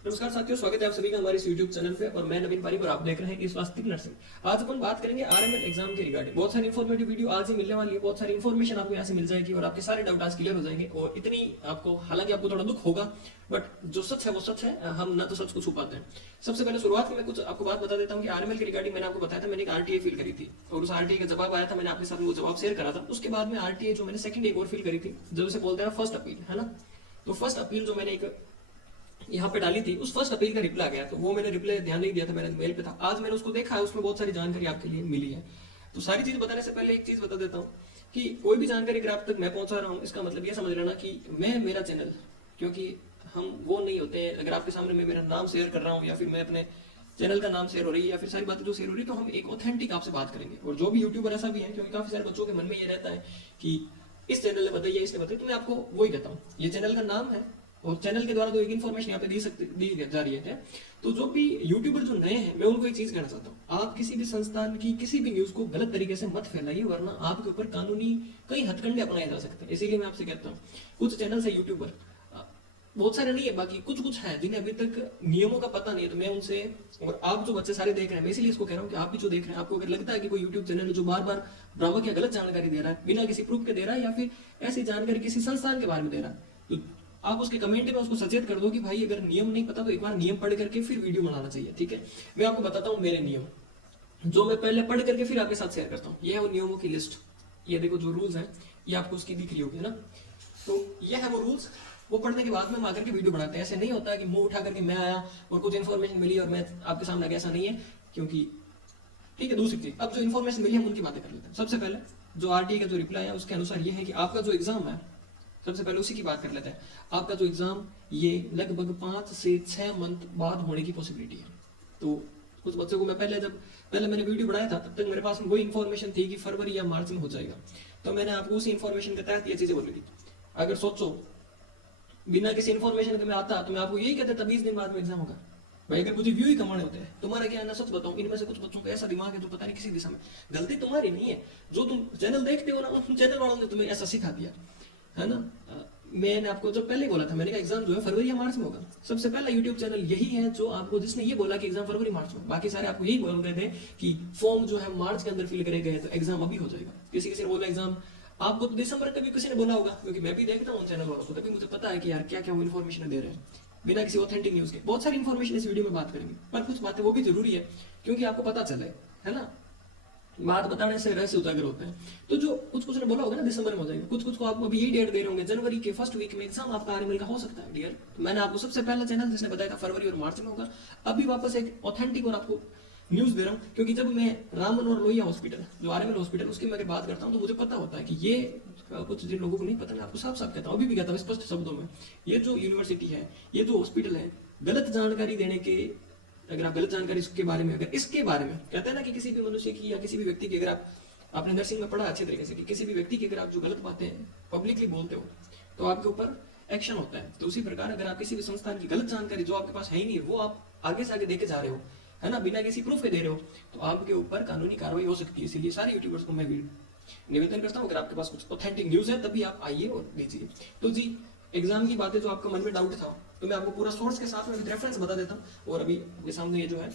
नमस्कार साथियों, स्वागत है आप सभी का हमारे इस YouTube चैनल पे। और मैं नवीन पारिक और आप देख रहे हैं स्वास्तिक नर्सिंग। आज अपन बात करेंगे आरएमएल एग्जाम के रिगार्डिंग। बहुत सारी इन्फॉर्मेटिव वीडियो आज ही मिलने वाली है, बहुत सारी इन्फॉर्मेशन आपको यहाँ से मिल जाएगी और आपके सारे डाउट आज क्लियर हो जाएंगे। और इतनी आपको, हालांकि आपको थोड़ा दुख होगा, बट जो सच है वो सच है, हम ना तो सच को छुपाते हैं। सबसे पहले शुरुआत में मैं कुछ आपको बात बता देता हूँ कि आरएमएल के रिगार्डिंग मैंने आपको बताया था, मैंने एक आरटीए फिल करी थी और उस आरटीए का जवाब आया था, मैंने आपके साथ वो जवाब शेयर करा था। उसके बाद में आरटीए जो मैंने सेकंड एक और फिल करी थी, जो उसे बोलते हैं फर्स्ट अपील, है ना। तो फर्स्ट अपील जो मैंने एक यहाँ पे डाली थी, उस फर्स्ट अपील का रिप्लाई आ गया, तो वो मैंने रिप्लाई ध्यान नहीं दिया था, मेरे मेल पे था। आज मैंने उसको देखा है, उसमें बहुत सारी जानकारी आपके लिए मिली है। तो सारी चीज बताने से पहले एक चीज बता देता हूँ कि कोई भी जानकारी अगर आप तक मैं पहुंचा रहा हूँ, इसका मतलब ये समझ लेना कि मैं, मेरा चैनल, क्योंकि हम वो नहीं होते हैं, अगर आपके सामने मैं मेरा नाम शेयर कर रहा हूँ या फिर मैं अपने चैनल का नाम शेयर हो रही है या फिर सारी बातें जो शेयर हो रही है, तो हम एक ऑथेंटिक आपसे बात करेंगे। और जो भी यूट्यूबर ऐसा भी है, क्योंकि काफी सारे बच्चों के मन में ये रहता है कि इस चैनल ने बताइए, इसने बताइए, तो मैं आपको वही कहता हूँ, ये चैनल का नाम है और चैनल के द्वारा जो एक इन्फॉर्मेशन यहाँ पे दी जा रही है। तो जो भी यूट्यूबर जो नए हैं, मैं उनको एक चीज कहना चाहता हूँ, आप किसी भी संस्थान की किसी भी न्यूज को गलत तरीके से मत फैलाइए, वरना आपके ऊपर कानूनी कई हथकंडे अपनाए जा सकते हैं। इसीलिए मैं आपसे कहता हूँ, कुछ चैनल है यूट्यूबर, बहुत सारे नहीं है, बाकी कुछ कुछ है जिन्हें अभी तक नियमों का पता नहीं है। तो मैं उनसे, और आप जो बच्चे सारे देख रहे हैं, मैं इसीलिए इसको कह रहा हूँ कि आप भी जो देख रहे हैं, आपको अगर लगता है कि कोई यूट्यूब चैनल जो बार बार भ्रामक या गलत जानकारी दे रहा है, बिना किसी प्रूफ के दे रहा है, या फिर ऐसी जानकारी किसी संस्थान के बारे में दे रहा है, तो आप उसके कमेंट में उसको सचेत कर दो कि भाई अगर नियम नहीं पता तो एक बार नियम पढ़ करके फिर वीडियो बनाना चाहिए। ठीक है, मैं आपको बताता हूँ मेरे नियम, जो मैं पहले पढ़ करके फिर आपके साथ शेयर करता हूँ। ये है वो नियमों की लिस्ट, ये देखो जो रूल्स है, ये आपको उसकी दिख रही होगी ना। तो ये है वो रूल्स, वो पढ़ने के बाद में हम आकर के वीडियो बनाते हैं। ऐसे नहीं होता है कि मुंह उठा करके मैं आया और कुछ इन्फॉर्मेशन मिली और मैं आपके सामने आ गया, ऐसा नहीं है। क्योंकि ठीक है, दूसरी चीज, अब जो इन्फॉर्मेशन मिली हम उनकी बातें कर लेते हैं। सबसे पहले जो आरटीए का जो रिप्लाई है उसके अनुसार ये है कि आपका जो एग्जाम है, सबसे पहले उसी की बात कर लेते हैं। आपका जो एग्जाम ये लगभग 5 से 6 मंथ बाद होने की पॉसिबिलिटी है। तो कुछ बच्चों को मैं पहले मैंने वीडियो बनाया था, तब तक मेरे पास वही इन्फॉर्मेशन थी कि फरवरी या मार्च में हो जाएगा। तो मैंने आपको उसी इन्फॉर्मेशन के तहत ये चीजें बोली थी। अगर सोचो बिना किसी इन्फॉर्मेशन के मैं आता तो मैं आपको यही कहता था 20 दिन बाद में एग्जाम होगा। भाई अगर मुझे व्यू ही कमाने होते हैं, तुम्हारा क्या है ना, सच बताऊं, इनमें से कुछ बच्चों का ऐसा दिमाग है जो पता नहीं किसी दिशा में, गलती तुम्हारी नहीं है, जो तुम चैनल देखते हो ना, उन चैनल वालों ने तुम्हें ऐसा सिखा दिया है ना। मैंने आपको जब पहले बोला था, मैंने कहा एग्जाम जो है फरवरी या मार्च में होगा। सबसे पहला यूट्यूब चैनल यही है जो आपको, जिसने ये बोला कि एग्जाम फरवरी मार्च में। बाकी सारे आपको यही बोल रहे थे कि फॉर्म जो है मार्च के अंदर फिल करे गए तो एग्जाम अभी हो जाएगा। किसी किसी ने बोला एग्जाम आपको तो दिसंबर, कभी किसी ने बोला होगा, क्योंकि मैं भी देखता हूँ चैनल वालों को, तभी मुझे पता है कि यार क्या क्या वो इन्फॉर्मेशन दे रहे हैं बिना किसी ऑथेंटिक न्यूज के। बहुत सारी इन्फॉर्मेशन इस वीडियो में बात करेंगे, पर कुछ बातें वो भी जरूरी है क्योंकि आपको पता चले, है ना। बात बताने से रहस्य उजागर होते हैं। तो जो कुछ कुछ ने बोला होगा ना दिसंबर में हो जाएगा, कुछ कुछ को आपको अभी यही डेट दे रहे होंगे, जनवरी के फर्स्ट वीक में एग्जाम आपका आरएमएल का हो सकता है डियर। तो मैंने आपको सबसे पहला चैनल जिसने बताया था फरवरी और मार्च में होगा, अभी वापस एक ऑथेंटिक और आपको न्यूज दे रहा हूँ। क्योंकि जब मैं रामन और लोहिया हॉस्पिटल, जो आरएमएल हॉस्पिटल, उसकी मैं बात करता हूँ तो मुझे पता होता है कि ये, कुछ जिन लोगों को नहीं पता, मैं आपको साफ साफ कहता हूँ, अभी भी कहता हूँ स्पष्ट शब्दों में, ये जो यूनिवर्सिटी है, ये जो हॉस्पिटल है, गलत जानकारी देने के, अगर आप गलत जानकारी इसके बारे में, अगर इसके बारे में कहते हैं ना कि किसी भी मनुष्य की या किसी भी व्यक्ति की, अगर आपने नर्सिंग में पढ़ा अच्छे तरीके से कि किसी भी व्यक्ति की अगर आप जो गलत बातें पब्लिकली बोलते हो तो आपके ऊपर एक्शन होता है। तो उसी प्रकार अगर आप किसी भी संस्थान की गलत जानकारी जो आपके पास है ही नहीं है, वो आप आगे से आगे देके जा रहे हो, है ना, बिना किसी प्रूफ के दे रहे हो, तो आपके ऊपर कानूनी कार्रवाई हो सकती है। इसलिए सारे यूट्यूबर्स को मैं भी निवेदन करता हूँ, अगर आपके पास कुछ ऑथेंटिक न्यूज है तभी आप आइए और दीजिए। तो जी, एग्जाम की बातें जो आपका मन में डाउट था, तो मैं आपको पूरा सोर्स के साथ में रेफरेंस बता देता हूँ। और अभी आपके सामने ये जो है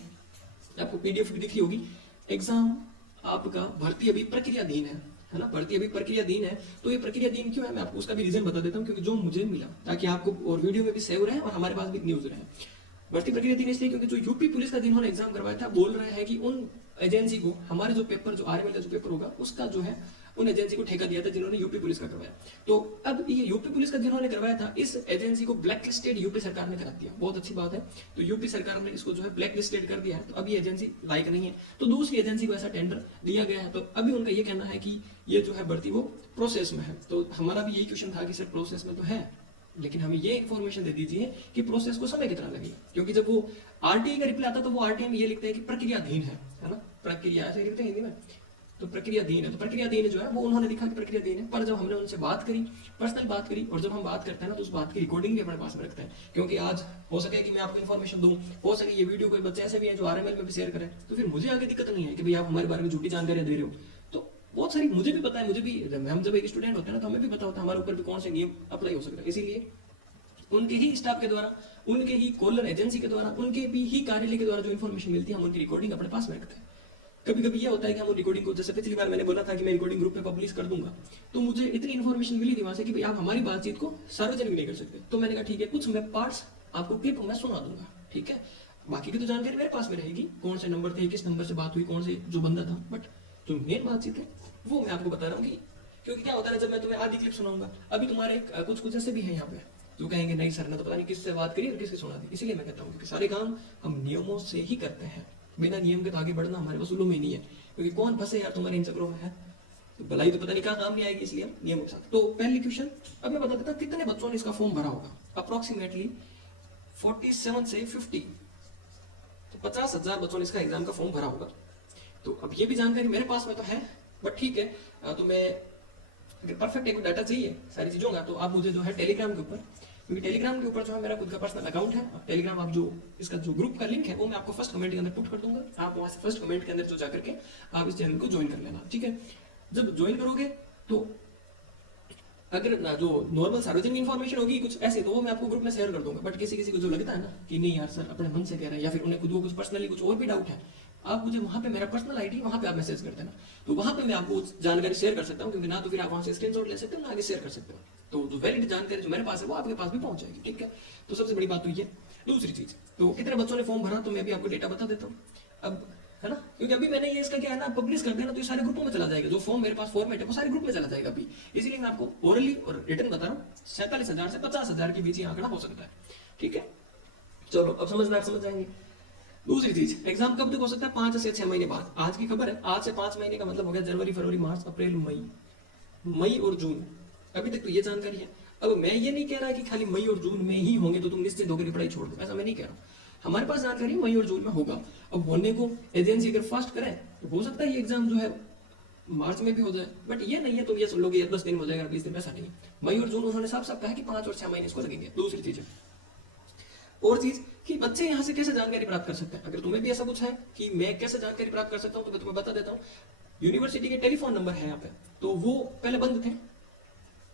आपको पीडीएफ भी दिख रही होगी। एग्जाम आपका भर्ती अभी प्रक्रियाधीन है ना, भर्ती अभी प्रक्रियाधीन है। तो ये प्रक्रियाधीन क्यों है, मैं आपको उसका भी रीजन बता देता हूँ, क्योंकि जो मुझे मिला, ताकि आपको और वीडियो में भी सेव रहे और हमारे पास भी न्यूज रहे। भर्ती प्रक्रियाधीन इसलिए क्योंकि जो यूपी पुलिस का जिन्होंने एग्जाम करवाया था, बोल रहे हैं कि उन एजेंसी को, हमारे जो पेपर, जो आरएमएल का जो पेपर होगा, उसका जो है उन एजेंसी को ठेका दिया था जिन्होंने यूपी पुलिस का करवाया। तो अब ये यूपी पुलिस का जिन्होंने करवाया था, इस एजेंसी को ब्लैक लिस्टेड यूपी सरकार ने करा दिया। बहुत अच्छी बात है। तो यूपी सरकार ने इसको जो है ब्लैक लिस्टेड कर दिया है, तो अब ये एजेंसी लायक नहीं है। तो दूसरी एजेंसी को ऐसा टेंडर दिया गया है। तो अभी उनका ये कहना है कि ये जो है भर्ती वो प्रोसेस में है। तो हमारा भी यही क्वेश्चन था कि सर प्रोसेस में तो है, लेकिन हमें ये इन्फॉर्मेशन दे दीजिए कि प्रोसेस को समय कितना लगेगा। क्योंकि जब वो आरटीआई का रिप्लाई आता तो वो आरटीआई में ये लिखते हैं कि प्रक्रियाधीन है ना, प्रक्रिया ऐसे लिखते हैं हिंदी में, तो प्रक्रियाधीन है। तो प्रक्रियाधीन जो है वो उन्होंने लिखा कि प्रक्रियाधीन है। पर जब हमने उनसे बात करी, पर्सनल बात करी, और जब हम बात करते हैं ना तो उस बात की रिकॉर्डिंग भी अपने पास में रखते हैं, क्योंकि आज हो सके कि मैं आपको इन्फॉर्मेशन दूं, हो सके ये वीडियो कोई बच्चे ऐसे भी हैं जो आरएमएल में भी शेयर करें, तो फिर मुझे आगे दिक्कत नहीं है कि भाई आप हमारे बारे में झूठी जानकारियां दे रहे हो। तो बहुत सारी मुझे भी पता है, मुझे भी, हम जब एक स्टूडेंट होते हैं ना तो हमें भी पता होता है हमारे ऊपर भी कौन से नियम अप्लाई हो सकता है। इसीलिए उनके ही स्टाफ के द्वारा उनके ही कॉलर एजेंसी के द्वारा, उनके भी ही कार्यालय के द्वारा जो इन्फॉर्मेशन मिलती है हम उनकी रिकॉर्डिंग अपने पास में रखते हैं। कभी कभी ये होता है कि हम रिकॉर्डिंग को, जैसे पिछली बार मैंने बोला था कि मैं रिकॉर्डिंग ग्रुप में पब्लिश कर दूंगा, तो मुझे इतनी इन्फॉर्मेशन मिली थी वहां से कि भाई आप हमारी बातचीत को सार्वजनिक नहीं कर सकते। तो मैंने कहा ठीक है, कुछ मैं पार्ट्स आपको क्लिप मैं सुना दूंगा, ठीक है, बाकी की तो जानकारी मेरे पास में रहेगी, कौन से नंबर थे, किस नंबर से बात हुई, कौन से जो बंदा था, बट जो मेन बातचीत है वो मैं आपको बता रहा हूँ। क्योंकि क्या होता है, जब मैं तुम्हें आधी क्लिप सुनाऊंगा, अभी तुम्हारे कुछ कुछ ऐसे भी हैं यहाँ पे जो कहेंगे नहीं सर ने तो पता नहीं किससे बात करी और किससे सुना दी। इसीलिए मैं कहता हूँ कि सारे काम हम नियमों से ही करते हैं, बिना नियम के तो आगे बढ़ना हमारे वसूलों में नहीं है। क्योंकि कौन फंसे यार तुम्हारे इन चक्रों में है, तो भलाई तो पता नहीं कहाँ काम नहीं आएगी, इसलिए हम नियमों के साथ। तो पहली क्वेश्चन अब मैं बता देता हूँ कितने बच्चों ने इसका फॉर्म भरा होगा। अप्रोक्सीमेटली 47 से 50, तो 50,000 बच्चों ने इसका एग्जाम का फॉर्म भरा होगा। तो अब ये भी जानकारी मेरे पास में तो है, बट ठीक है, तो मैं अगर परफेक्ट एक डाटा चाहिए सारी चीजों का, तो आप मुझे जो है टेलीग्राम के ऊपर, क्योंकि टेलीग्राम के ऊपर जो है मेरा खुद का पर्सनल अकाउंट है, टेलीग्राम आप जो इसका जो ग्रुप का लिंक है वो मैं आपको फर्स्ट कमेंट के अंदर पुट कर दूंगा। आप वहां से फर्स्ट कमेंट के अंदर जो जाकर के आप इस चैनल को ज्वाइन कर लेना, ठीक है। जब ज्वाइन करोगे तो अगर ना जो नॉर्मल सार्वजनिक इन्फॉर्मेशन होगी कुछ ऐसे, तो वो मैं आपको ग्रुप में शेयर कर दूंगा। बट किसी किसी को जो लगता है ना कि नहीं यार सर अपने मन से कह रहे हैं, या फिर उन्हें खुद को कुछ पर्सनली कुछ और भी डाउट है, आप मुझे वहां पे मेरा पर्सनल आईडी वहां पे आप मैसेज कर देना, तो वहां पे मैं आपको जानकारी शेयर कर सकता हूँ। क्योंकि ना तो फिर आप वहां से स्क्रीनशॉट ले सकते हो, ना आगे शेयर कर सकते हो, तो जो वैलिड जानकारी जो मेरे पास है वो आपके पास भी पहुंच जाएगी, ठीक है। तो सबसे बड़ी बात तो ये। दूसरी चीज, तो कितने बच्चों ने फॉर्म भरा, तो मैं भी आपको डेटा बता देता हूँ अब, है ना, क्योंकि अभी मैंने ये इसका क्या है ना पब्लिश कर दिया ना, तो ये सारे ग्रुपों में चला जाएगा, जो फॉर्म मेरे पास फॉर्मेट है वो सारे ग्रुप में चला जाएगा अभी। इसीलिए मैं आपको ओरली और रिटर्न बता रहा हूँ, 47,000 से 50,000 के बीच ही आंकड़ा हो सकता है, ठीक है। चलो अब समझदार समझ जाएंगे। दूसरी चीज, एग्जाम कब तक हो सकता है, 5 से 6 महीने बाद। आज की खबर है, आज से 5 महीने का मतलब हो गया जनवरी, फरवरी, मार्च, अप्रैल, मई और जून। अभी तक तो ये जानकारी है। अब मैं ये नहीं कह रहा कि खाली मई और जून में ही होंगे तो तुम निश्चित होकर पढ़ाई छोड़ दो, ऐसा मैं नहीं कह रहा। हमारे पास जानकारी मई और जून में होगा। अब होने को एजेंसी अगर फास्ट करे तो हो सकता है ये एग्जाम जो है मार्च में भी हो जाए, बट ये नहीं है तो ये सुन लोगे 10 दिन हो जाएगा, 20 दिन, ऐसा नहीं। मई और जून उन्होंने साफ साफ कहा कि 5 और 6 महीने इसको लगेंगे। दूसरी चीज है, और चीज कि बच्चे यहाँ से कैसे जानकारी प्राप्त कर सकते हैं। अगर तुम्हें भी ऐसा कुछ है कि मैं कैसे जानकारी प्राप्त कर सकता हूँ, तो मैं तुम्हें बता देता हूँ। यूनिवर्सिटी के टेलीफोन नंबर है यहाँ पे, तो वो पहले बंद थे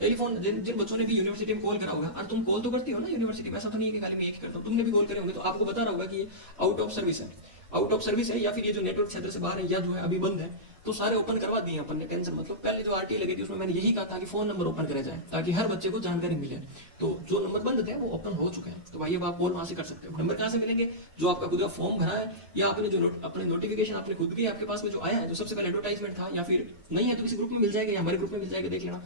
टेलीफोन। जिन बच्चों ने भी यूनिवर्सिटी में कॉल करा होगा, और तुम कॉल तो करती हो ना यूनिवर्सिटी में, ऐसा तो नहीं है कि खाली मैं एक ही करता हूँ, तुमने भी कॉल करे होंगे, तो आपको बता रहा होगा कि आउट ऑफ सर्विस है, आउट ऑफ सर्विस है, या फिर ये जो नेटवर्क क्षेत्र से बाहर है, या जो है अभी बंद है। तो सारे ओपन करवा दिए अपन ने, टेंशन मतलब। पहले जो आरटी लगी थी उसमें मैंने यही कहा था कि फोन नंबर ओपन करे जाए ताकि हर बच्चे को जानकारी मिले। तो जो नंबर बंद थे वो ओपन हो चुके हैं, तो भाई अब आप कॉल वहां से कर सकते हो। नंबर कहाँ से मिलेंगे, जो आपका खुद का फॉर्म भरा है, या आपने जो अपने नोटिफिकेशन आपने खुद की आपके पास में जो आया है, जो सबसे पहले एडवर्टाइजमेंट था, या फिर नहीं है तो किसी ग्रुप में मिल जाएगा या हमारे ग्रुप में मिल जाएगा, देख लेना।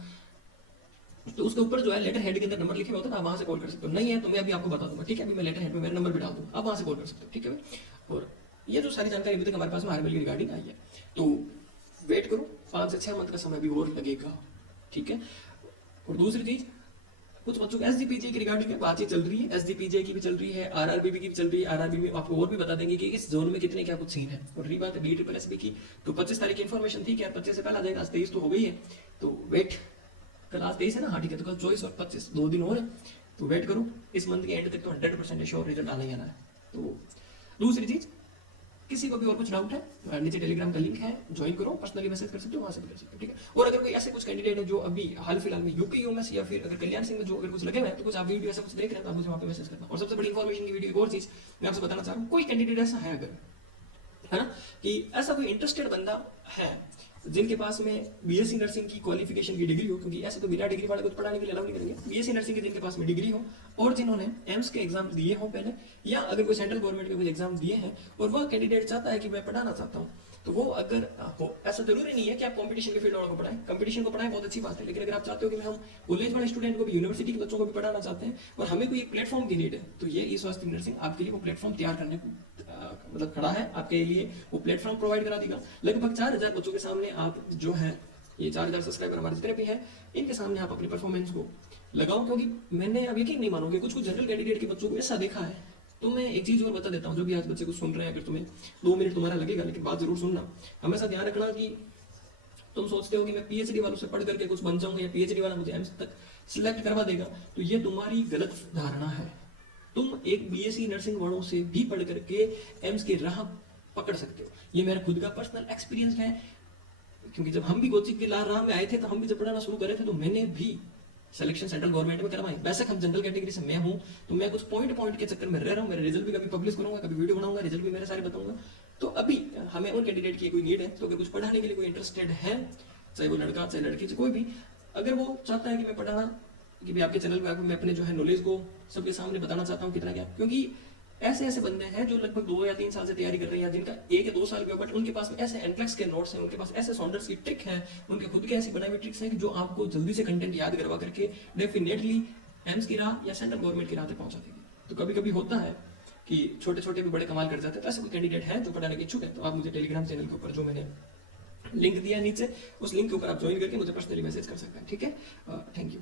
तो उसके ऊपर जो है लेटर हेड के अंदर नंबर लिखे होता है, आप वहां से कॉल कर सकते हो। नहीं है तो मैं अभी आपको बता दूंगा, ठीक है। अभी मैं लेटर हेड में मेरा नंबर भी डाल दूंगा, आप वहां से कॉल कर सकते हो, ठीक है। और ये जो सारी जानकारी अभी तक हमारे पास में आरएमएल की रिगार्डिंग आई है, तो वेट करो, 5 से 6 मंथ का समय भी और लगेगा, ठीक है। और दूसरी चीज, कुछ बच्चों को एसजीपीजे की रिगार्डिंग बातचीत चल रही है, एसजीपीजे की भी चल रही है, आरआरबीबी की भी चल रही है। आरआरबी में आपको और भी बता देंगे कि इस जोन में कितने क्या कुछ सीन है। और रही बात BSSB की, तो 25 तारीख की इन्फॉर्मेशन थी कि यार 25 से पहले आ जाएगा, आज 23 तो हो गई है, तो वेट। कल आज 23 है ना, हाँ ठीक है, तो कल 24 और 25 2 दिन और है, तो वेट करो। इस मंथ के एंड तक तो 100% श्योर रिजल्ट आना ही आना है। तो दूसरी चीज, किसी को भी और कुछ डाउट है, नीचे टेलीग्राम का लिंक है, ज्वाइन करो, पर्सनली मैसेज कर सकते हो, वहां से भी कर सकते हो, ठीक है। और अगर कोई ऐसे कुछ कैंडिडेट है जो अभी हाल फिलहाल में यूपी यूएमएस या फिर अगर कल्याण सिंह में जो अगर कुछ लगे हुए हैं, तो कुछ आप वीडियो ऐसा कुछ देख रहे हैं तो आप मुझे वहां पे मैसेज करना। और सबसे बड़ी इन्फॉर्मेशन की वीडियो एक और चीज मैं आपसे बताना चाह रहा हूँ, कोई कैंडिडेट ऐसा है अगर, है ना, कि ऐसा कोई इंटरेस्टेड बंदा है जिनके पास में बीएससी नर्सिंग की क्वालिफिकेशन की डिग्री हो, क्योंकि ऐसे तो बिना डिग्री वाले को पढ़ाने के लिए अलाउ नहीं करेंगे। बीएससी नर्सिंग के जिनके पास में डिग्री हो और जिन्होंने एम्स के एग्जाम दिए हो पहले, या अगर कोई सेंट्रल गवर्नमेंट के कोई एग्जाम दिए हैं और वह कैंडिडेट चाहता है कि मैं पढ़ाना चाहता हूँ, तो वो अगर हो, ऐसा जरूरी नहीं है कि आप कंपटीशन के फील्ड वालों को पढ़ाएं, कंपटीशन को पढ़ाएं बहुत अच्छी बात है, लेकिन अगर आप चाहते हो कि हम कॉलेज वाले स्टूडेंट को भी, यूनिवर्सिटी के बच्चों को भी पढ़ाना चाहते हैं और हमें कोई प्लेटफॉर्म की नीड है, तो ये ई स्वास्थ्य नर्सिंग आपके लिए वो प्लेटफॉर्म तैयार करने को मतलब खड़ा है, आपके लिए वो प्लेटफॉर्म प्रोवाइड करा देगा। लगभग 4,000 बच्चों के सामने आप जो है, ये 4,000 सब्सक्राइबर हमारे जितने भी हैं, इनके सामने आप अपनी परफॉर्मेंस को लगाओ। क्योंकि मैंने अब यकीन नहीं मानोगे, कुछ जनरल कैंडिडेट के बच्चों को ऐसा देखा है। तो मैं एक चीज और बता देता हूँ, जो भी आज बच्चे को सुन रहे हैं, अगर तुम्हें 2 मिनट तुम्हारा लगेगा, लेकिन बात जरूर सुनना। हमेशा ध्यान रखना कि तुम सोचते हो कि मैं पीएचडी वालों से पढ़ करके कुछ बन जाऊंगा या पीएचडी वाला मुझे एम्स तक सिलेक्ट करवा देगा, तो ये तुम्हारी गलत धारणा है। तुम एक बीएससी नर्सिंग वालों से भी पढ़ करके एम्स की राह पकड़ सकते हो। ये मेरा खुद का पर्सनल एक्सपीरियंस है, क्योंकि जब हम भी कोचिंग की राह में आए थे, तो हम भी जब पढ़ाना शुरू करे थे, तो मैंने भी सिलेक्शन सेंट्रल गवर्नमेंट में करवाएं। वैसे हम जनरल कैटेगरी से मैं हूं, तो मैं कुछ पॉइंट के चक्कर में रह रहा हूं। मेरे रिजल्ट भी कभी पब्लिश करूंगा, कभी वीडियो बनाऊंगा, रिजल्ट भी मेरे सारे बताऊंगा। तो अभी हमें उन कैंडिडेट की कोई नीड है, तो अगर कुछ पढ़ाने के लिए कोई इंटरेस्टेड है, चाहे वो लड़का चाहे लड़की कोई भी, अगर वो चाहता है कि मैं पढ़ाना, कि भी आपके चैनल पे मैं अपने जो है नॉलेज को सबके सामने बताना चाहता हूँ कितना क्या, क्योंकि ऐसे ऐसे बंदे हैं जो लगभग 2 या 3 साल से तैयारी कर रहे हैं, जिनका 1 या 2 साल भी, बट उनके पास में ऐसे एनफ्लेक्स के नोट्स हैं, उनके पास ऐसे सॉन्डर्स की ट्रिक है, उनके खुद के ऐसी बनाई हुई ट्रिक्स हैं कि जो आपको जल्दी से कंटेंट याद करवा करके डेफिनेटली एम्स की राह या सेंट्रल गवर्नमेंट की राह तक पहुंचा देगी। तो कभी कभी होता है कि छोटे छोटे भी बड़े कमाल कर जाते हैं। तो ऐसे कोई कैंडिडेट है जो पढ़ाने के इच्छुक है, तो आप मुझे टेलीग्राम चैनल के ऊपर जो मैंने लिंक दिया नीचे, उस लिंक के ऊपर आप ज्वाइन करके मुझे पर्सनली मैसेज कर सकते हैं। ठीक है, थैंक यू।